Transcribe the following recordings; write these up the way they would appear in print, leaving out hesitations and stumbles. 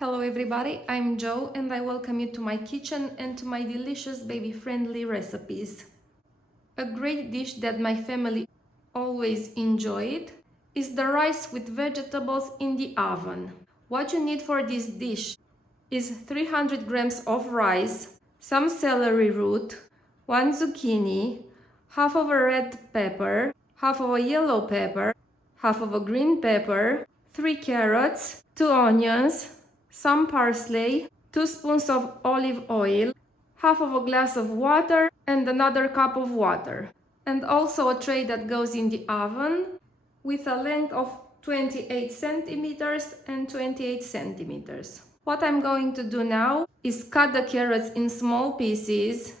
Hello everybody, I'm Jo and I welcome you to my kitchen and to my delicious baby-friendly recipes. A great dish that my family always enjoyed is the rice with vegetables in the oven. What you need for this dish is 300 grams of rice, some celery root, 1 zucchini, half of a red pepper, half of a yellow pepper, half of a green pepper, 3 carrots, 2 onions, some parsley, 2 spoons of olive oil, half of a glass of water and another cup of water. And also a tray that goes in the oven with a length of 28 centimeters and 28 centimeters. What I'm going to do now is cut the carrots in small pieces.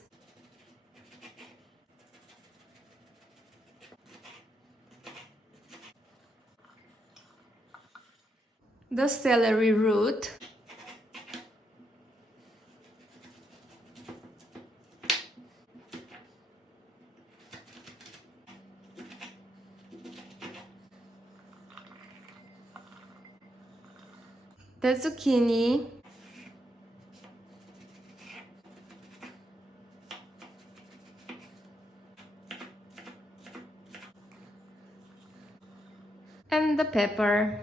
The celery root. The zucchini. And the pepper.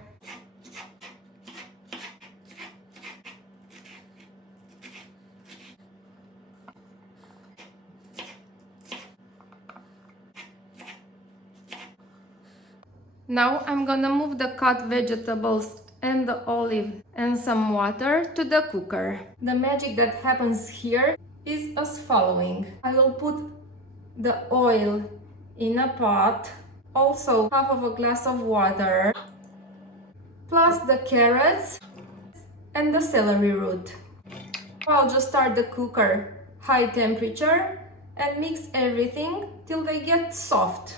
Now I'm gonna move the cut vegetables and the olive and some water to the cooker. The magic that happens here is as following. I will put the oil in a pot, also half of a glass of water, plus the carrots and the celery root. I'll just start the cooker high temperature and mix everything till they get soft.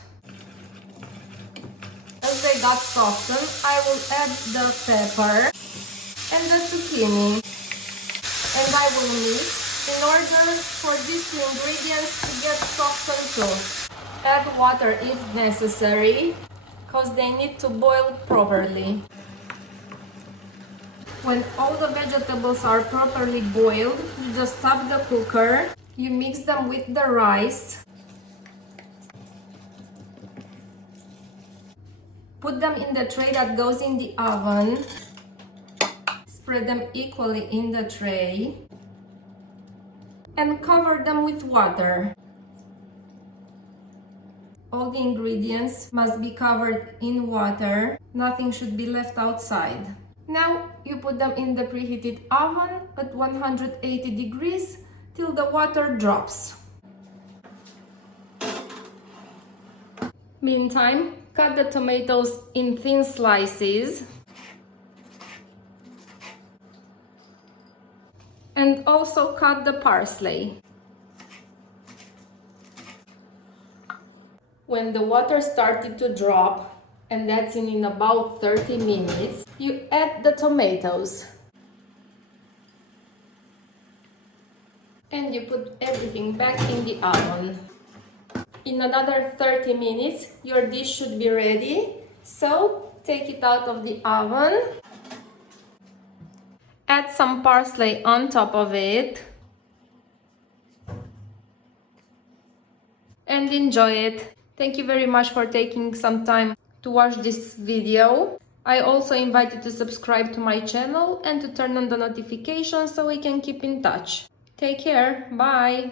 As they got softened, I will add the pepper and the zucchini, and I will mix in order for these two ingredients to get softened too. Add water if necessary, because they need to boil properly. When all the vegetables are properly boiled, you just stop the cooker, you mix them with the rice. Put them in the tray that goes in the oven. Spread them equally in the tray. And cover them with water. All the ingredients must be covered in water. Nothing should be left outside. Now you put them in the preheated oven at 180 degrees till the water drops. Meantime, cut the tomatoes in thin slices and also cut the parsley. When the water started to drop, and that's in about 30 minutes, you add the tomatoes. And you put everything back in the oven. In another 30 minutes, your dish should be ready. So, take it out of the oven. Add some parsley on top of it. And enjoy it. Thank you very much for taking some time to watch this video. I also invite you to subscribe to my channel and to turn on the notifications so we can keep in touch. Take care. Bye.